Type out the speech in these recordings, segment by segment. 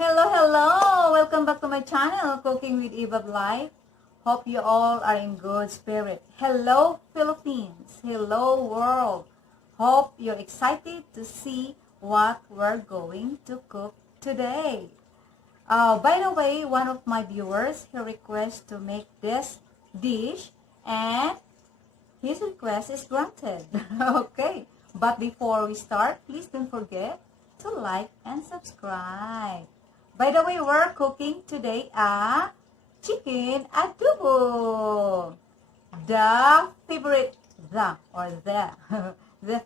Hello! Welcome back to my channel, Cooking with Eva Life. Hope you all are in good spirit. Hello, Philippines. Hello, world. Hope you're excited to see what we're going to cook today. By the way, one of my viewers, he requests to make this dish and his request is granted. Okay, but before we start, please don't forget to like and subscribe. By the way, we're cooking today a chicken adobo. The favorite, the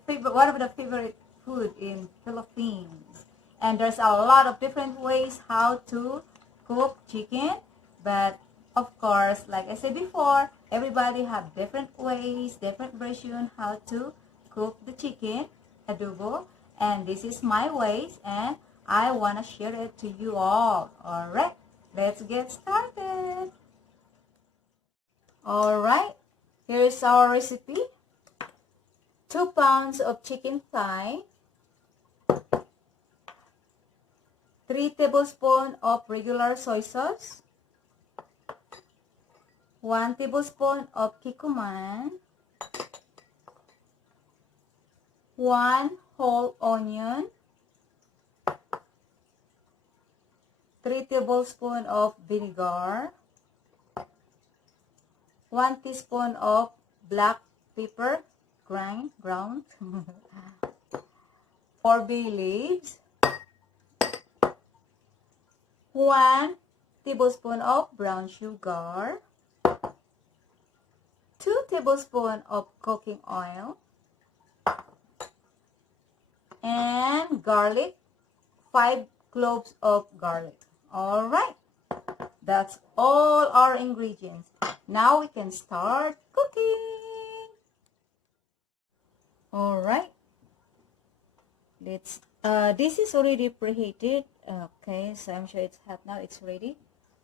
favorite, one of the favorite food in Philippines. And there's a lot of different ways how to cook chicken, but of course, like I said before, everybody have different ways, different version how to cook the chicken adobo. And this is my ways, and I want to share it to you all. Alright, let's get started. Alright, here's our recipe. 2 pounds of chicken thigh, 3 tablespoons of regular soy sauce, 1 tablespoon of Kikkoman, 1 whole onion, 3 tablespoons of vinegar, 1 teaspoon of black pepper, ground, 4 bay leaves, 1 tablespoon of brown sugar, 2 tablespoons of cooking oil, and garlic, 5 cloves of garlic. Alright, that's all our ingredients. Now we can start cooking. Alright, let's, this is already preheated. Okay, so I'm sure it's hot now, it's ready.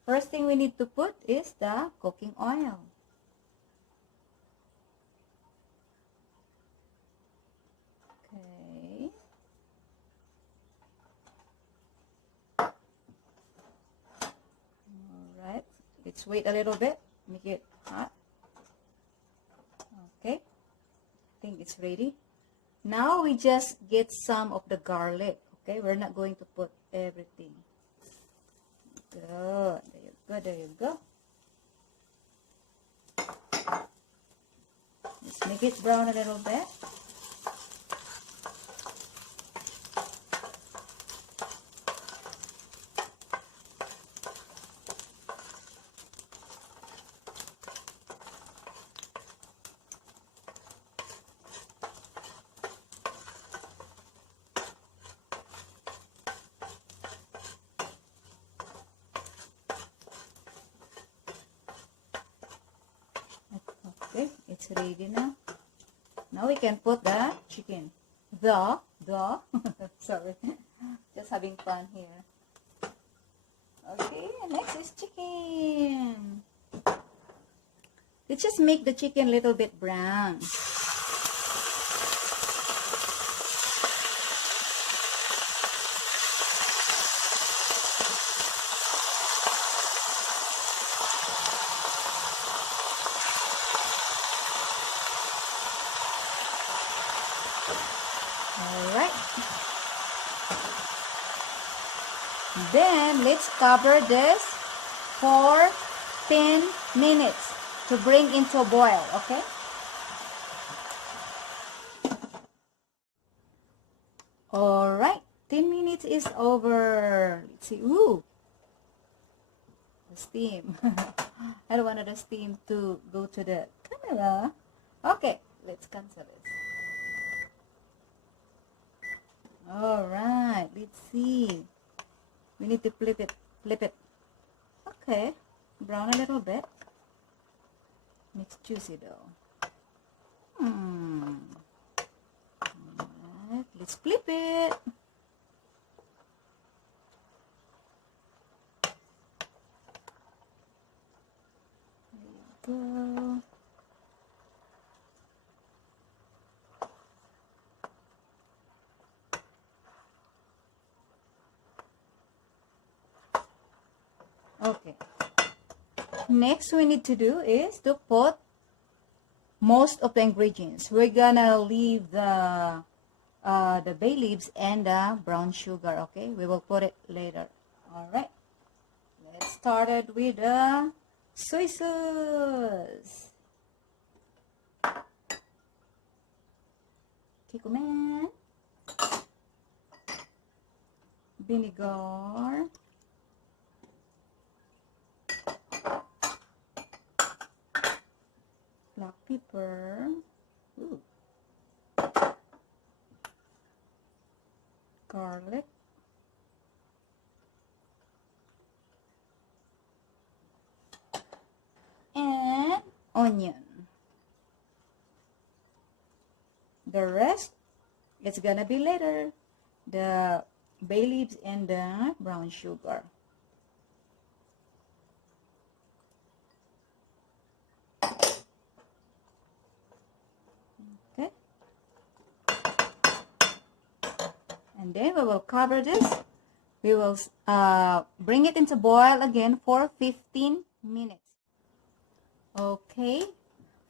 First thing we need to put is the cooking oil. Okay. Alright, let's wait a little bit, make it hot. Okay, I think it's ready. Now we just get some of the garlic. Okay, we're not going to put everything. Good, there you go. Let's make it brown a little bit. Okay, it's ready now. Now we can put the chicken. Sorry, just having fun here. Okay, next is chicken. Let's just make the chicken a little bit brown. Alright. Then, let's cover this for 10 minutes to bring into boil, okay? Alright, 10 minutes is over. Let's see. Ooh, the steam. I don't want the steam to go to the camera. Okay, let's cancel it. Alright, let's see. We need to flip it. Okay, brown a little bit. It's juicy though. Alright, let's flip it. There you go. Okay. Next we need to do is to put most of the ingredients. We're gonna leave the bay leaves and the brown sugar. Okay, we will put it later. All right. Let's start it with the soy sauce. Kikkoman, vinegar, black pepper, garlic, and onion. The rest, it's gonna be later. The bay leaves and the brown sugar. Okay. And then we will cover this. We will bring it into boil again for 15 minutes. Okay.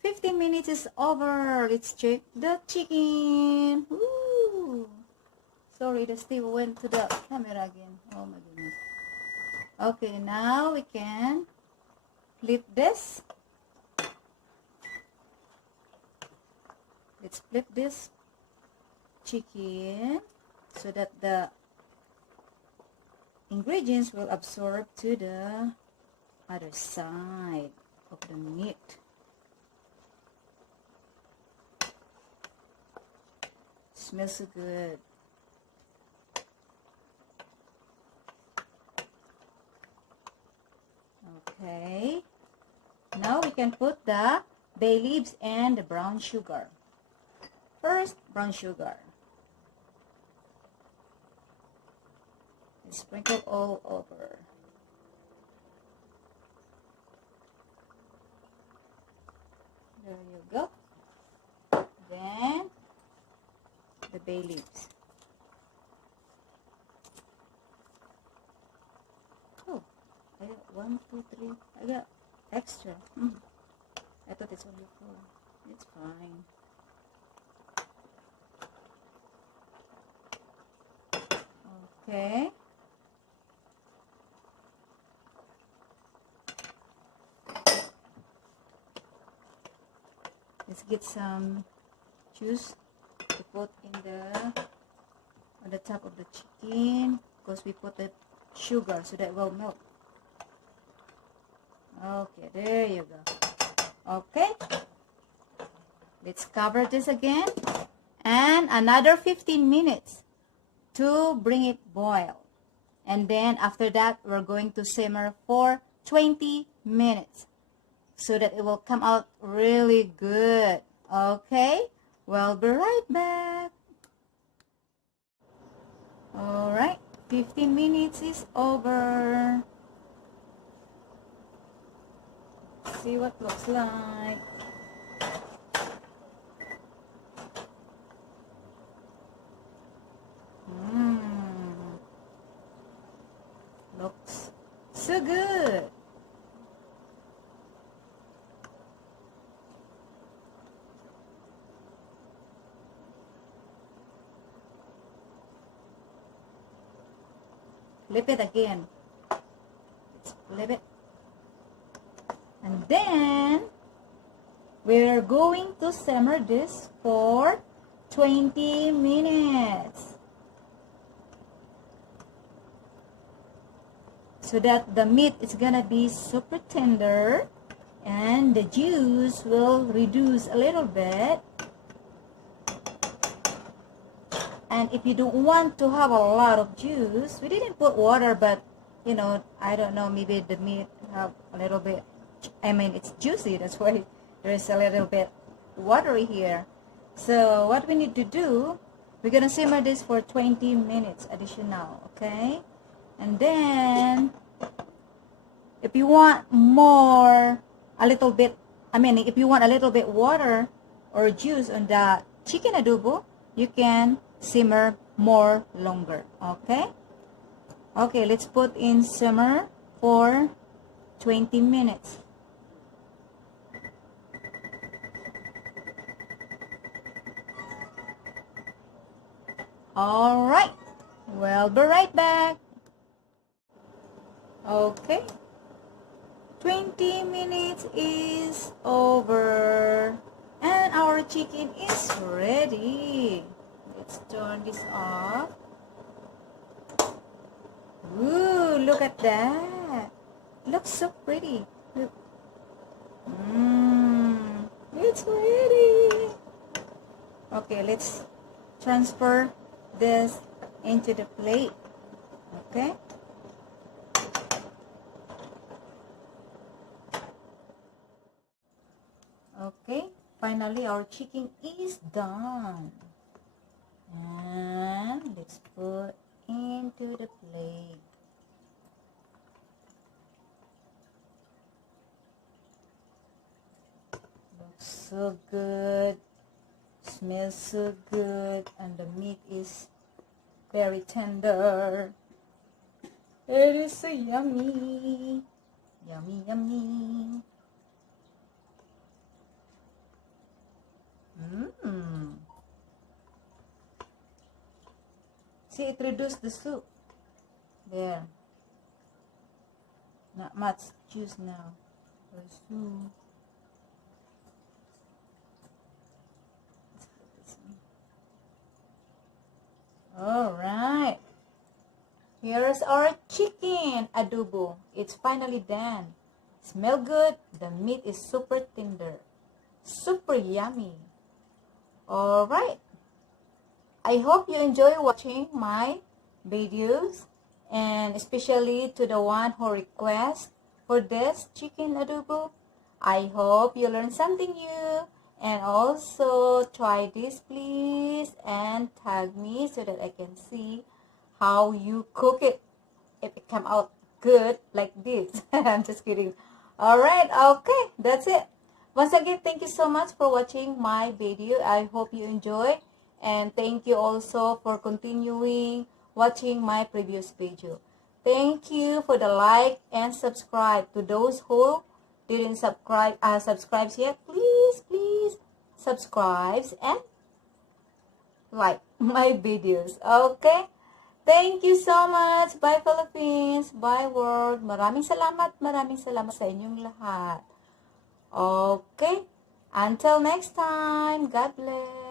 15 minutes is over. Let's check the chicken. Woo. Sorry, the stick went to the camera again. Oh my goodness. Okay, now we can flip this. Let's flip this chicken so that the ingredients will absorb to the other side of the meat. Smells so good. Okay. Now we can put the bay leaves and the brown sugar. First, brown sugar. Sprinkle all over. There you go. Then the bay leaves. Oh, I got 1, 2, 3. I got extra. I thought it's only 4. It's fine. Okay. Let's get some juice to put in on the top of the chicken, because we put the sugar so that it will melt. Okay, there you go. Okay, let's cover this again and another 15 minutes to bring it boil. And then after that, we're going to simmer for 20 minutes so that it will come out really good. Okay, we'll be right back. All right, 15 minutes is over. See what it looks like. Looks so good. Flip it again. Let's flip it. And then we're going to simmer this for 20 minutes. So that the meat is gonna be super tender and the juice will reduce a little bit. And if you don't want to have a lot of juice, we didn't put water, but you know, I don't know, maybe the meat have a little bit, I mean, it's juicy, that's why there's a little bit watery here. So what we need to do, we're gonna simmer this for 20 minutes additional, okay? And then if you want more, a little bit, I mean, if you want a little bit water or juice on the chicken adobo, you can simmer more longer. Okay, let's put in simmer for 20 minutes. All right, we'll be right back. Okay, 20 minutes is over and our chicken is ready. Let's turn this off. Ooh, look at that. Looks so pretty. Look. It's ready. Okay, let's transfer this into the plate. Okay. Okay, finally our chicken is done. And let's put into the plate. Looks so good. Smells so good. And the meat is very tender. It is so yummy. Yummy, yummy. See, it reduced the soup. There. Not much juice now. For soup. Alright. Here's our chicken adobo. It's finally done. Smell good. The meat is super tender. Super yummy. Alright. I hope you enjoy watching my videos, and especially to the one who requests for this chicken adobo. I hope you learned something new, and also try this please and tag me so that I can see how you cook it, if it come out good like this. I'm just kidding. Alright, okay, that's it. Once again, thank you so much for watching my video. I hope you enjoy. And thank you also for continuing watching my previous video. Thank you for the like and subscribe. To those who didn't subscribe yet, please subscribe and like my videos. Okay? Thank you so much. Bye Philippines. Bye world. Maraming salamat sa inyong lahat. Okay? Until next time. God bless.